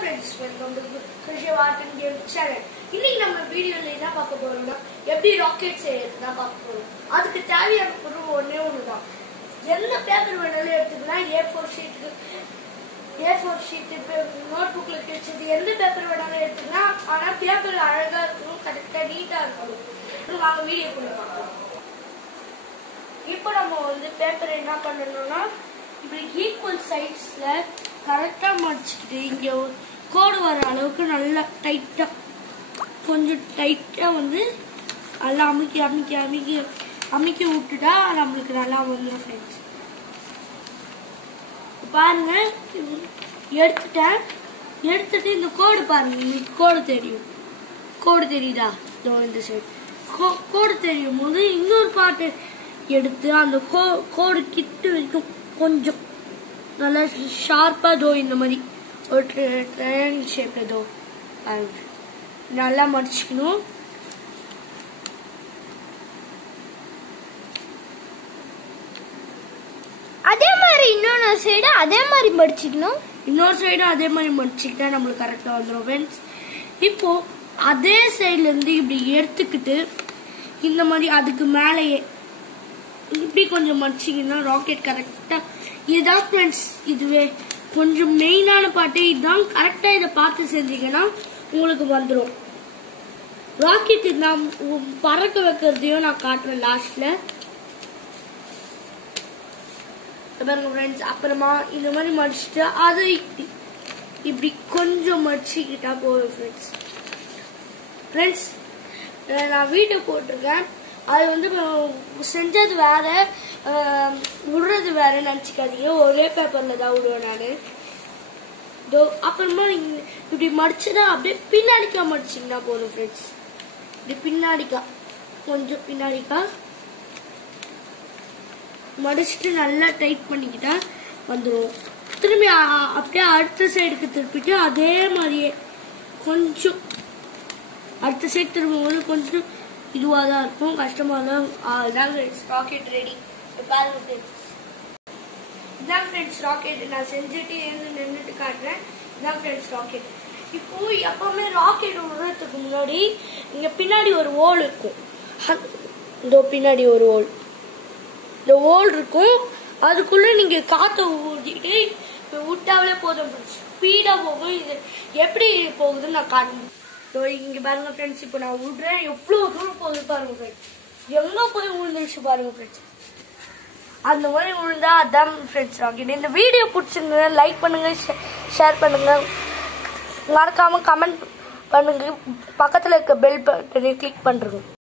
friends, welcome to Krisha Art and Game channel. இன்னைக்கு நம்ம வீடியோல என்ன பார்க்க போறோம்னா எப்படி ராக்கெட் செய்யறதுனா பார்க்க போறோம். அதுக்கு தேவையான பொருள் ஒண்ணே ஒண்ணுதான். எந்த பேப்பர் வேணாலும் எடுத்துக்கலாம். A4 ஷீட் நோட்புக்ல கிழிச்சது எந்த பேப்பர் வேணாலும் எடுத்துக்கலாம். ஆனா பேப்பர் அழகா இருக்கணும், கரெக்டா நீட்டா இருக்கணும். வாங்க வீடியோக்குள்ள பார்க்கலாம். இப்போ நம்ம பேப்பர் என்ன பண்ணணும்னா இப்படி ஈக்குவல் சைட்ஸ்ல கரெக்டா மடிச்சுக்கிட்டு இங்க கோடு வர அளவுக்கு நல்லா டைட்டா கொஞ்சம் டைட்டா நல்லா அமுக்கி விட்டுட்டா நம்மளுக்கு நல்லா வந்துடும் ஃப்ரெண்ட்ஸ். பாருங்க எடுத்துட்டு இந்த கோடு பாருங்க, உங்களுக்கு கோடு தெரியுதா? இந்த சைடு கோடு தெரியும் போது இன்னொரு பாட்டு எடுத்து அந்த கோடு கிட்ட வரைக்கும் கொஞ்சம் நல்லா ஷார்ப்பா இந்த மாதிரி ஒரு ட்ரையாங்கிள் ஷேப்ல நல்லா மடிச்சுக்கணும். அதே மாதிரி இன்னொரு சைடு அதே மாதிரி மடிச்சுக்கணும். இன்னொரு சைடு அதே மாதிரி மடிச்சுக்கிட்டா நம்மளுக்கு கரெக்டா வந்துடும் ஃப்ரெண்ட்ஸ். இப்போ அதே சைட்ல இருந்து இப்படி எடுத்துக்கிட்டு இந்த மாதிரி அதுக்கு மேலேயே இப்படி கொஞ்சம் மடிச்சிங்கன்னா ராக்கெட் கரெக்டா. இதுதான் ஃப்ரெண்ட்ஸ், இதுவே கொஞ்சம் மெயினான பாட்டு இதுதான். கரெக்டா இதை பார்த்து செஞ்சீங்கன்னா உங்களுக்கு வந்துடும் ராக்கெட். நான் பறக்க வைக்கிறதையும் நான் காட்டுறேன் லாஸ்ட்ல பாருங்க ஃப்ரெண்ட்ஸ். அப்புறமா இந்த மாதிரி மடிச்சுட்டு அது இப்படி கொஞ்சம் மடிச்சுக்கிட்டா போதும் ஃப்ரெண்ட்ஸ். நான் வீடியோ போட்டிருக்கேன், அது செஞ்சது வேற விடுறது வேற நினைச்சுக்காதீங்க. ஒரே பேப்பர்ல தான் விடுவேன் நானு. அப்புறமா இப்படி மடிச்சுதான் அப்படியே பின்னாடிக்கா மடிச்சிங்கன்னா போதும் ஃப்ரெண்ட்ஸ். இப்படி பின்னாடிக்கா கொஞ்சம் பின்னாடிக்கா மடிச்சுட்டு நல்லா டைட் பண்ணிக்கிட்டா வந்துடும். திரும்பி அப்படியே அடுத்த சைடுக்கு திருப்பிட்டு அதே மாதிரியே கொஞ்சம் அடுத்த சைடு திரும்பும் போது கொஞ்சம் இதுவாக தான் இருக்கும், கஷ்டமா தான். Rocket ready. பாருங்க இதான் ஃப்ரெண்ட்ஸ் ராக்கெட். நான் செஞ்சுட்டு நின்றுட்டு காட்டுறேன். இதான் ஃப்ரெண்ட்ஸ் ராக்கெட். இப்போ எப்பவுமே ராக்கெட் விடுறதுக்கு முன்னாடி இங்க பின்னாடி ஒரு ஹோல் இருக்கும். பின்னாடி ஒரு ஹோல், இந்த ஹோல் இருக்கும். அதுக்குள்ள நீங்க காற்றை ஊற்றிட்டு விட்டாவே போதும், ஸ்பீடா போகும். இது எப்படி போகுதுன்னு நான் காட்டணும். இங்க பாருங்க ஃப்ரெண்ட்ஸ், இப்போ நான் விடுறேன். எவ்வளவு தூரம் போகுது பாருங்க ஃப்ரெண்ட்ஸ். எங்க போய் விழுந்துருச்சு பாருங்க ஃப்ரெண்ட்ஸ். அந்த மாதிரி விழுந்தா அதான் ஃப்ரெண்ட்ஸ் ராக்கெட். இந்த வீடியோ பிடிச்சிருங்க, லைக் பண்ணுங்க, ஷேர் பண்ணுங்க, மறக்காம கமெண்ட் பண்ணுங்க, பக்கத்துல இருக்க பெல் பட்டனை கிளிக் பண்றேங்க.